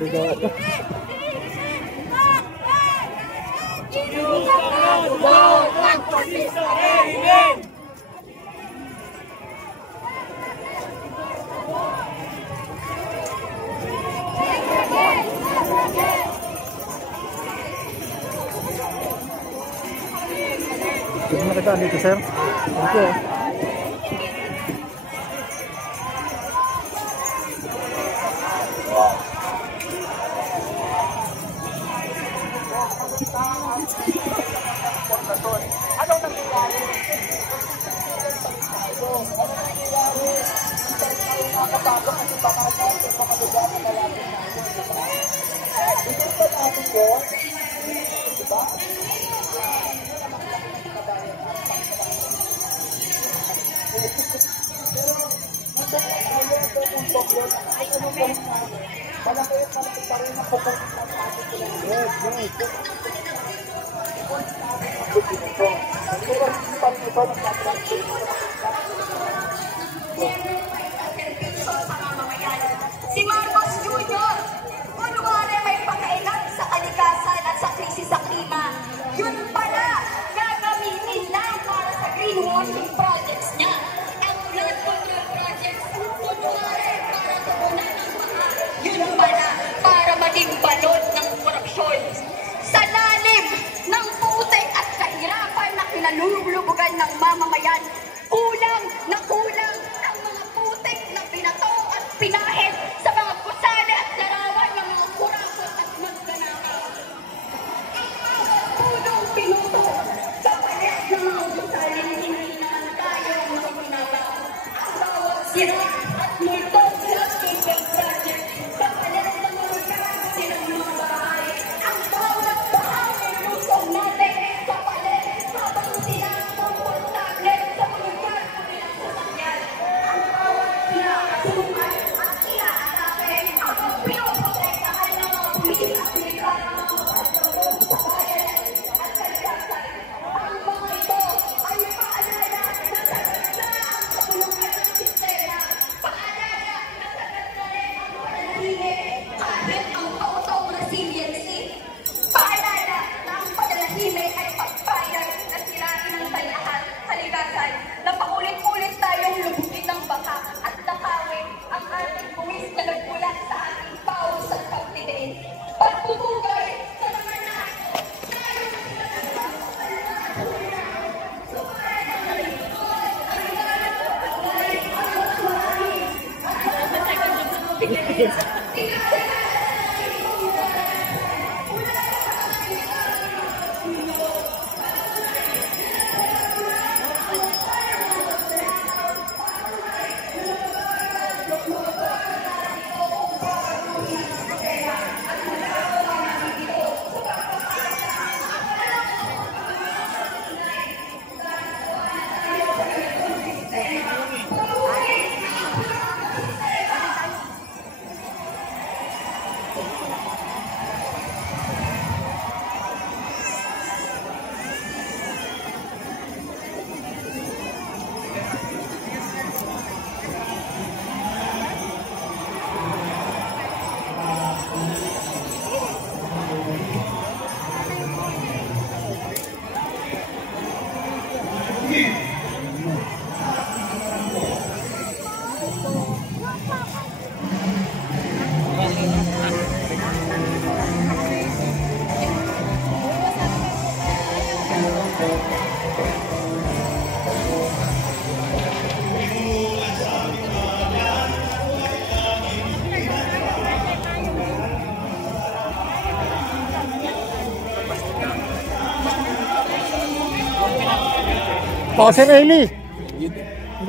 Ligado. Sige na kita dito, sir. Thank you. Anong nangyayari? Nakapasok kasi baka sa mga lugar na natin. Ito pa natin ko, diba? Malaki pa rin ang pupunta natin sila. Yes. Si Marcos Jr. kunwari may pakailan sa kalikasan at sa krisis sa klima. Yun pala, gagamitin lang para sa greenwashing projects niya. Ang flood control projects, kunwari para tubunan ng mga. Yun pala, para maging balon ng korupsyon. Sa lalim ng putik at kahirapan na kinalulubugan ng mamamayan, kulang ang mga putik na binato at pinahid sa mga kusali at larawan ng mga kurakot at magnanakaw. Punong pinuto sa palit ng mga kusali na hindi naman tayo makikinabang. Ang bawat sira at multo landscaping project sa palit ng mga kusali ng mga bahay. Ang bawat bahay ng lusong natin sa palit habang sila komportable sa mga lugar na pinagsasanyan. Ang bawat pinakasukan at inaatake habang pinoprotektahan ng mga pulis at militar ng mga pagtulong sa bayan at kalikasan. Ang mga ito ay paalala na sagat na ang kabuluhan ng sistema. Paalala na sagat na rin ang pananahimik kahit ang totoong resiliency. Paalala na ang pananahimik ay pagpayag na sirain ng lahat kalikasan na paulit-ulit tayong lubugin ng baka at nakawin ang ating buwis na nagmula sa ating pawis at pagtitiin. Pagpupugay sa mga lahat tayo na sinasabang Sir Eli.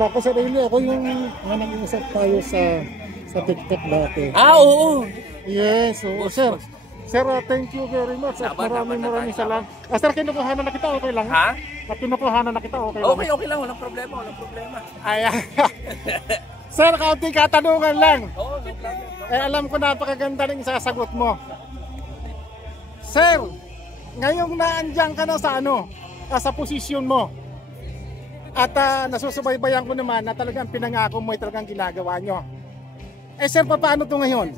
Bako Sir Eli, ako yung nag-iusap tayo sa TikTok dati. Oo. Yes, so sir. Sir, thank you very much. At maraming salamat. Sir, kinukuhanan na kita, okay lang? Ha? At kinukuhanan na kita, okay lang? Okay lang, walang problema. Ay, sir, kaunting katanungan lang. Oo, no problem. Alam ko napakaganda ng isasagot mo. Sir, ngayong naandyan ka na sa posisyon mo. At nasusubaybayan ko naman na talagang pinangako mo ay talagang ginagawa nyo. Sir, paano to ngayon?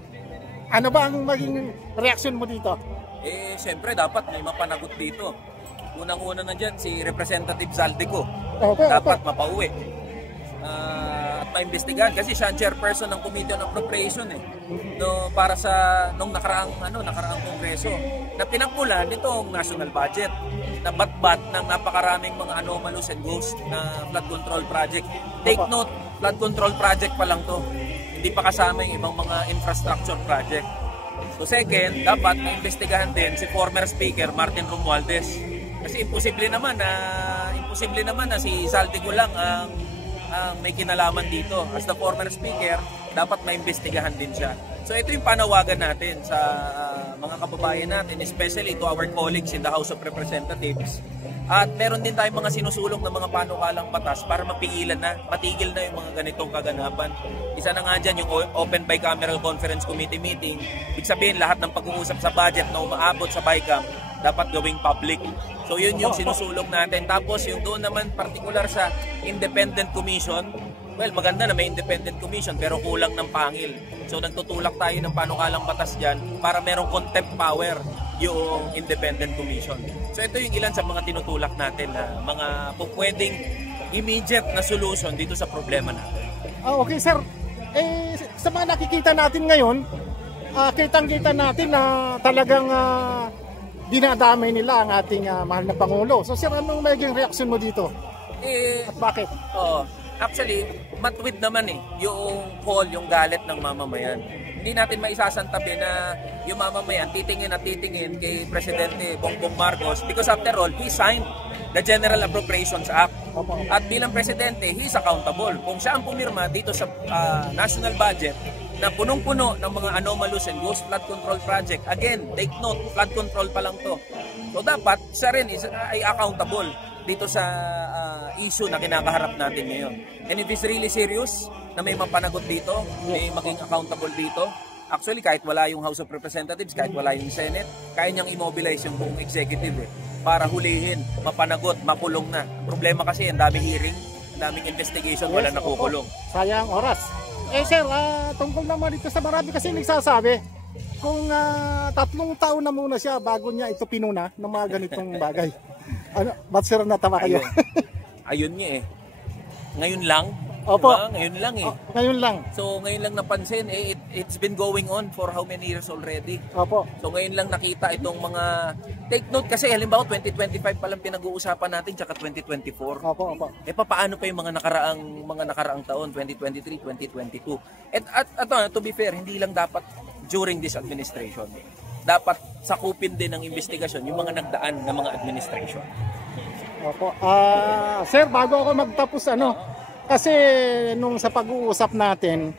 Ano ba ang maging reaksyon mo dito? Eh, siyempre dapat may mapanagot dito. Unang-una na dyan, si Representative Zaldico. Opo, Dapat mapauwi. At maimbestigahan kasi siya ang chairperson ng Committee on Appropriation no, para sa nung nakaraang kongreso na pinagmulan nitong national budget na batbat ng napakaraming mga anomalous and ghost na flood control project. Take note, flood control project pa lang to. Hindi pa kasama yung ibang mga infrastructure project. So second, dapat maimbestigahan din si former speaker Martin Romualdez. Kasi imposible naman na si Zaldico lang ang may kinalaman dito. As the former speaker, dapat maimbestigahan din siya. So ito yung panawagan natin sa mga kababayan natin, especially to our colleagues in the House of Representatives. At meron din tayong mga sinusulong na mga panukalang batas para mapigilan na, matigil na yung mga ganitong kaganapan. Isa na nga dyan yung Open Bicameral Conference Committee meeting. Ibig sabihin lahat ng pag-uusap sa budget na umaabot sa BICAM dapat gawing public. So yun yung sinusulong natin. Tapos yung doon naman particular sa Independent Commission, well, maganda na may Independent Commission pero kulang ng pangil. So nagtutulak tayo ng panukalang batas dyan para merong contempt power yung Independent Commission. So ito yung ilan sa mga tinutulak natin na mga pwedeng immediate na solution dito sa problema natin. Okay sir, sa mga nakikita natin ngayon, kitang-kita natin na talagang dinadamay nila ang ating mahal na Pangulo. So sir, anong magiging reaksyon mo dito? At bakit? Actually, matwid naman yung call, yung galit ng mamamayan. Hindi natin maisasantabi na yung mamamayan titingin at titingin kay Presidente Bongbong Marcos because after all, he signed the General Appropriations Act. At bilang Presidente, he's accountable. Kung siya ang pumirma dito sa national budget na punong-puno ng mga anomalous and ghost flood control project, again, take note, flood control pa lang to. So dapat, siya rin ay accountable dito sa issue na kinakaharap natin ngayon. And it is really serious na may mapanagot dito, may maging accountable dito. Actually, kahit wala yung House of Representatives, kahit wala yung Senate, kaya niyang immobilize yung buong executive para hulihin, mapanagot, makulong na. Problema kasi, ang daming hearing, ang daming investigation, wala nakukulong. Sayang oras. Sir, tungkol naman dito sa marami kasi nagsasabi, kung 3 taon na muna siya bago niya ito pinuna ng mga ganitong bagay. Ba't sir natawa kayo? Ayun niya Ngayon lang. Opo. Diba? Ngayon lang Ngayon lang. So ngayon lang napansin, it's been going on for how many years already? Opo. So ngayon lang nakita itong mga, take note kasi halimbawa 2025 pa lang pinag-uusapan natin tsaka 2024. Opo. Paano pa yung mga nakaraang taon, 2023, 2022? At to be fair, hindi lang dapat during this administration. Dapat sakupin din ng investigasyon yung mga nagdaan na mga administration. Opo. Sir, bago ako magtapos kasi nung sa pag-uusap natin,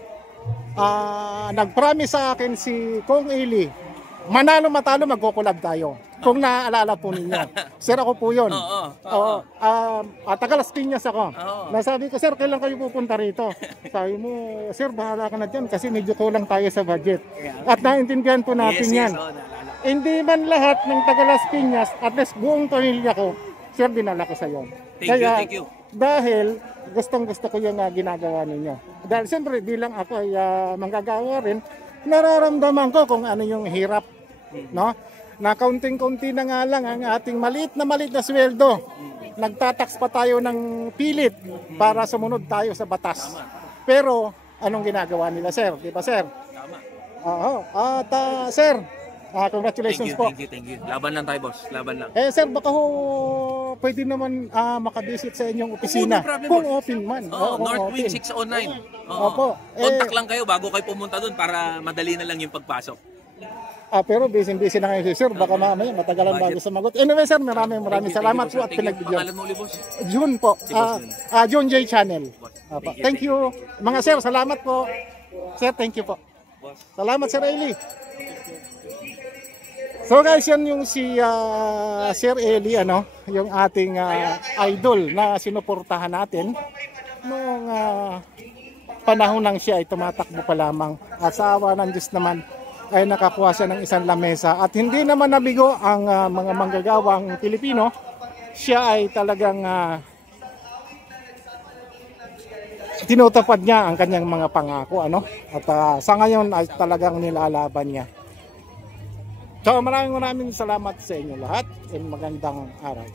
nag-promise sa akin si Kong Eli, manalo matalo magkukulab tayo. Kung naaalala po ninyo. Sir, ako po yun. Taga Las Piñas ako. Nasabi ko, sir, kailan kayo pupunta rito? Sabi mo, sir, bahala ka na dyan kasi medyo kulang tayo sa budget. At naintindihan po natin yan. Hindi man lahat ng taga Las Piñas, at least buong pamilya ko, sir, dinala ko sa iyo. Thank you. Dahil gustong-gusto ko yung ginagawa ninyo. Dahil siyempre, bilang ako ay manggagawa rin, nararamdaman ko kung ano yung hirap, no? Na kaunting-kunti na nga lang ang ating maliit na sweldo. Nagtatax pa tayo ng pilit para sumunod tayo sa batas. Pero anong ginagawa nila, sir? Di ba, sir? Tama. At sir, congratulations po. Thank you. Laban lang tayo, boss. Laban lang. Sir, baka pwede naman makabisit sa inyong opisina. Kung open man. North Wing 609. Opo. Contact lang kayo bago kayo pumunta doon para madali na lang yung pagpasok. Pero busy na ngayon si sir. Baka mamaya matagalan bago sumagot. Anyway, sir, maraming salamat po at pinagbigyan. Pangalan mo ulit, boss? June po. June J Channel. Thank you. Mga sir, salamat po. Sir, thank you po. Salamat, Sir Eli. So guys, yan yung si Sir Eli, yung ating idol na sinuportahan natin noong panahon nang siya ay tumatakbo pa lamang. At sa awa ng Diyos naman ay nakakuha siya ng isang lamesa. At hindi naman nabigo ang mga manggagawang Pilipino. Siya ay talagang tinutupad niya ang kanyang mga pangako, ano? At sa ngayon ay talagang nilalaban niya. So maraming salamat sa inyo lahat and magandang araw.